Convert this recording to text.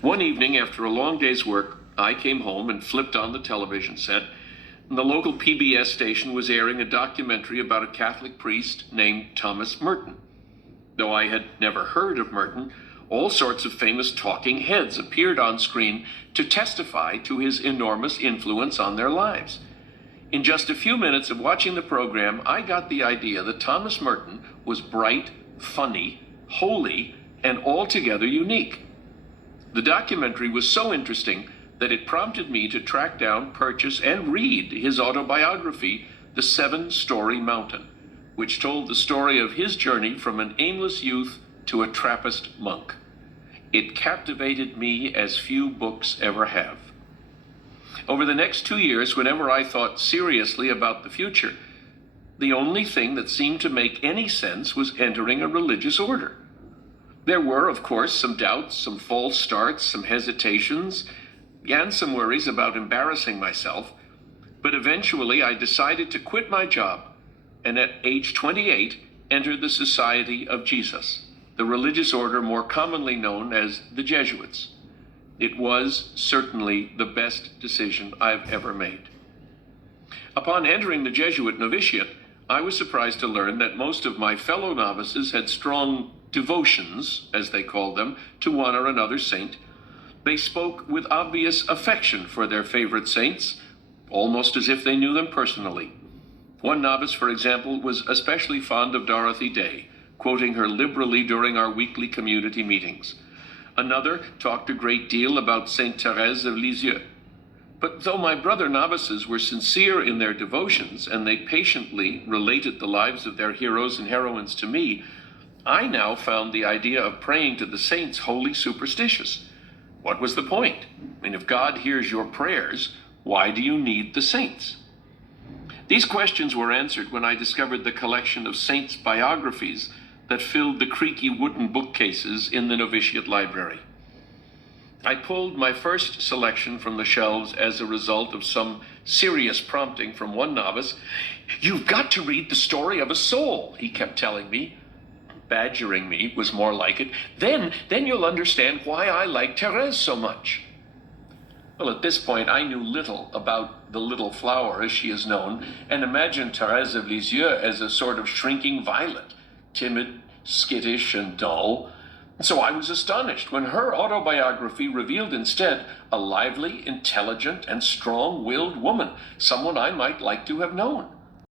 One evening, after a long day's work, I came home and flipped on the television set. And the local PBS station was airing a documentary about a Catholic priest named Thomas Merton. Though I had never heard of Merton, all sorts of famous talking heads appeared on screen to testify to his enormous influence on their lives. In just a few minutes of watching the program, I got the idea that Thomas Merton was bright, funny, holy, and altogether unique. The documentary was so interesting that it prompted me to track down, purchase, and read his autobiography, The 7-Story Mountain, which told the story of his journey from an aimless youth to a Trappist monk. It captivated me as few books ever have. Over the next 2 years, whenever I thought seriously about the future, the only thing that seemed to make any sense was entering a religious order. There were, of course, some doubts, some false starts, some hesitations, and some worries about embarrassing myself, but eventually I decided to quit my job and at age 28 entered the Society of Jesus, the religious order more commonly known as the Jesuits. It was certainly the best decision I've ever made. Upon entering the Jesuit novitiate, I was surprised to learn that most of my fellow novices had strong devotions, as they called them, to one or another saint. They spoke with obvious affection for their favorite saints, almost as if they knew them personally. One novice, for example, was especially fond of Dorothy Day, quoting her liberally during our weekly community meetings. Another talked a great deal about Saint Thérèse of Lisieux. But though my brother novices were sincere in their devotions and they patiently related the lives of their heroes and heroines to me, I now found the idea of praying to the saints wholly superstitious. What was the point? I mean, if God hears your prayers, why do you need the saints? These questions were answered when I discovered the collection of saints' biographies that filled the creaky wooden bookcases in the novitiate library. I pulled my first selection from the shelves as a result of some serious prompting from one novice. "You've got to read the story of a soul," he kept telling me. Badgering me was more like it. Then you'll understand why I like Thérèse so much. Well, at this point, I knew little about the little flower, as she is known, and imagined Thérèse of Lisieux as a sort of shrinking violet, timid, skittish, and dull. And so I was astonished when her autobiography revealed instead a lively, intelligent, and strong-willed woman, someone I might like to have known.